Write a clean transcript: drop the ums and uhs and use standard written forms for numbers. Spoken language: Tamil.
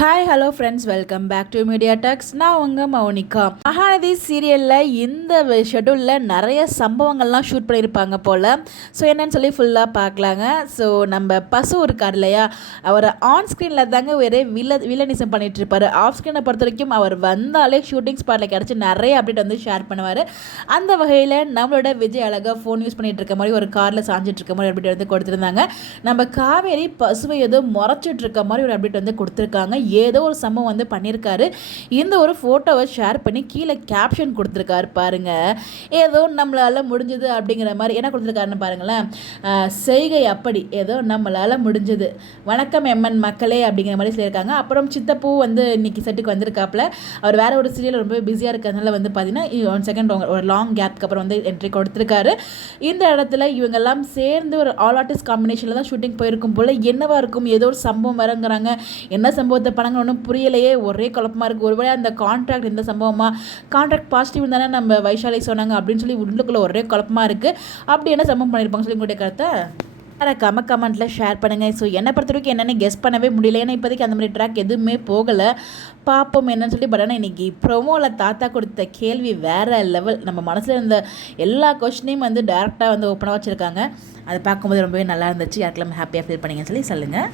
Hi hello friends, welcome back to Media Talks. நான் உங்கள் மௌனிகா. மகாநதி சீரியலில் இந்த ஷெட்யூலில் நிறைய சம்பவங்கள்லாம் ஷூட் பண்ணியிருப்பாங்க போல். ஸோ என்னன்னு சொல்லி ஃபுல்லாக பார்க்கலாங்க. ஸோ நம்ம பசு இருக்கார் இல்லையா, அவர் ஆன் ஸ்க்ரீனில் தாங்க வேறு வில்லனிசம் பண்ணிகிட்டு இருப்பார். ஆஃப் ஸ்க்ரீனை பொறுத்த வரைக்கும் அவர் வந்தாலே ஷூட்டிங் ஸ்பாட்டில் கிடச்சி நிறைய அப்டேட் வந்து ஷேர் பண்ணுவார். அந்த வகையில் நம்மளோட விஜய் அழகாக ஃபோன் யூஸ் பண்ணிகிட்டு இருக்க மாதிரி ஒரு காரில் சாஞ்சிட்டு இருக்க மாதிரி அப்டேட் வந்து கொடுத்துருந்தாங்க. நம்ம காவேரி பசுவை ஏதோ முறைச்சிட்டு இருக்க மாதிரி ஒரு அப்டேட் வந்து கொடுத்துருக்காங்க. ஏதோ ஒரு சம்பவம் வந்து பண்ணியிருக்காரு. இந்த ஒரு ஃபோட்டோவை ஷேர் பண்ணி கீழே கேப்ஷன் கொடுத்துருக்காரு பாருங்க. ஏதோ நம்மளால் முடிஞ்சது அப்படிங்கிற மாதிரி என்ன கொடுத்துருக்காருன்னு பாருங்களேன். செய்கை அப்படி ஏதோ நம்மளால் முடிஞ்சது, வணக்கம் எம்என் மக்களே அப்படிங்கிற மாதிரி சொல்லியிருக்காங்க. அப்புறம் சித்தப்பூ வந்து இன்னைக்கு செட்டுக்கு வந்திருக்காப்புல. அவர் வேற ஒரு சீரியல் ரொம்ப பிஸியாக இருக்கிறதுனால வந்து பார்த்தீங்கன்னா 1 செகண்ட் ஒரு லாங் கேப்க்கு அப்புறம் வந்து என்ட்ரி கொடுத்துருக்காரு. இந்த இடத்துல இவங்கெல்லாம் சேர்ந்து ஒரு ஆல் ஆர்டிஸ்ட் காம்பினேஷனில் தான் ஷூட்டிங் போயிருக்கும் போல். என்னவா இருக்கும், ஏதோ ஒரு சம்பவம் வரங்கிறாங்க. என்ன சம்பவத்தை படங்கள் ஒன்றும் புரியலையே, ஒரே குழப்பமாக இருக்குது. ஒருவேளை அந்த கான்ட்ராக்ட் இந்த சம்பவமா, கான்ட்ராக்ட் பாசிட்டிவ் தானே நம்ம வைஷாலி சொன்னாங்க அப்படின்னு சொல்லி உள்ளுக்குள்ளே ஒரே குழப்பமாக இருக்குது. அப்படி என்ன சம்பவம் பண்ணியிருப்பாங்க சொல்லி உங்களுடைய கருத்தை கமெண்ட்டில் ஷேர் பண்ணுங்கள். ஸோ என்னை பொறுத்த வரைக்கும் என்னென்னு கெஸ் பண்ணவே முடியல. ஏன்னா இப்போதைக்கு அந்த மாதிரி ட்ராக் எதுவுமே போகலை. பார்ப்போம் என்னன்னு சொல்லி. பட் ஆனால் இன்றைக்கி ப்ரோமோவில் தாத்தா கொடுத்த கேள்வி வேறு லெவல். நம்ம மனசில் இருந்த எல்லா கொஸ்டினையும் வந்து டேரெக்டாக வந்து ஓப்பனாக வச்சுருக்காங்க. அதை பார்க்கும்போது ரொம்பவே நல்லா இருந்துச்சு. யாருக்கெல்லாம் ஹாப்பியாக ஃபீல் பண்ணிங்கன்னு சொல்லி சொல்லுங்கள்.